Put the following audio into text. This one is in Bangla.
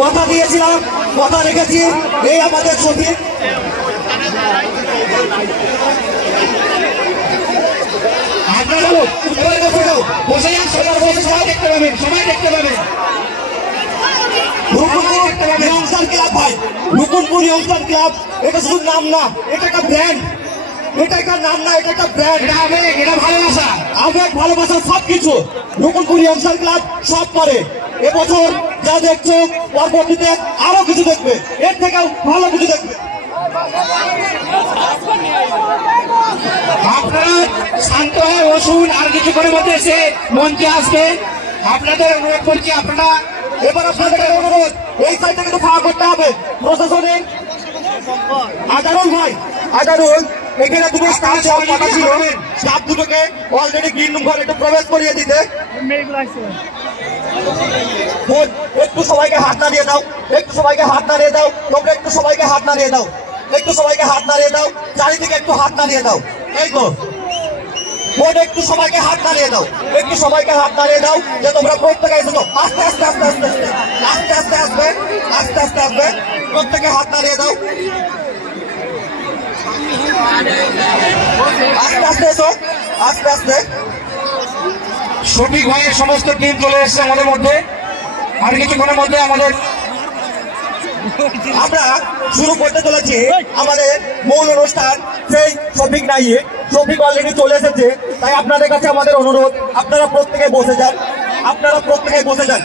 কথা দিয়েছিলাম, কথা রেখেছি। এই আমাদের সচিব, বসে যান, সবাই দেখতে পাবেন, সবাই দেখতে পাবেন। রুকুনপুর ইয়ংস্টার ক্লাব, এটা শুধু নাম না, এটা একটা ব্র্যান্ড। এটা একটা নাম না, এটা একটা ব্র্যান্ড। এটা ভালোবাসা, আবেগ, ভালোবাসা সবকিছু রুকুনপুর ইয়ংস্টার ক্লাব সব করে। এবছর যা দেখছো, পরবর্তীতে আরো কিছু দেখবে, এর থেকেও ভালো কিছু দেখবে। আপনারা শান্ত হয়ে বসুন, আর কিছুক্ষণের মধ্যে এসে মঞ্চে আসবে। আপনাদের অনুরোধ করছি, আপনারা এবার আপনাদের অনুরোধ, এই সাইডটা কিন্তু ফাঁকা করতে হবে। প্রশাসনের আজারুল ভাই, আজারুল, এখানে দুটো স্টাফ কথা ছিল, স্টাফ দুটোকে অলরেডি গ্রিন রুম ঘরে একটু প্রবেশ করিয়ে দিতে। একটু সবাইকে হাত নাড়িয়ে দাও, একটু সবাইকে হাত নাড়িয়ে দাও, তোমরা একটু সবাইকে হাত নাড়িয়ে দাও, একটু সবাইকে হাত নাড়িয়ে দাও, চারিদিকে একটু হাত নাড়িয়ে দাও। এই তো একটু সবাইকে হাত নাড়িয়ে দাও, একটু সবাইকে হাত নাড়িয়ে দাও, যে তোমরা প্রত্যেকে এসেছো। আস্তে আস্তে আস্তে আস্তে আস্তে আস্তে আসবে, আস্তে আস্তে আসবে, প্রত্যেকে হাত নাড়িয়ে দাও, আস্তে আস্তে এসো, আস্তে আস্তে। শফিক ভাইয়ের সমস্ত টিম চলে এসছে আমাদের মধ্যে, আর কিছুক্ষণের মধ্যে আমরা শুরু করতে চলেছি আমাদের মূল অনুষ্ঠান। সেই শফিক নাই, শফিক অলরেডি চলে এসেছে। তাই আপনাদের কাছে আমাদের অনুরোধ, আপনারা প্রত্যেকে বসে যান, আপনারা প্রত্যেকে বসে যান।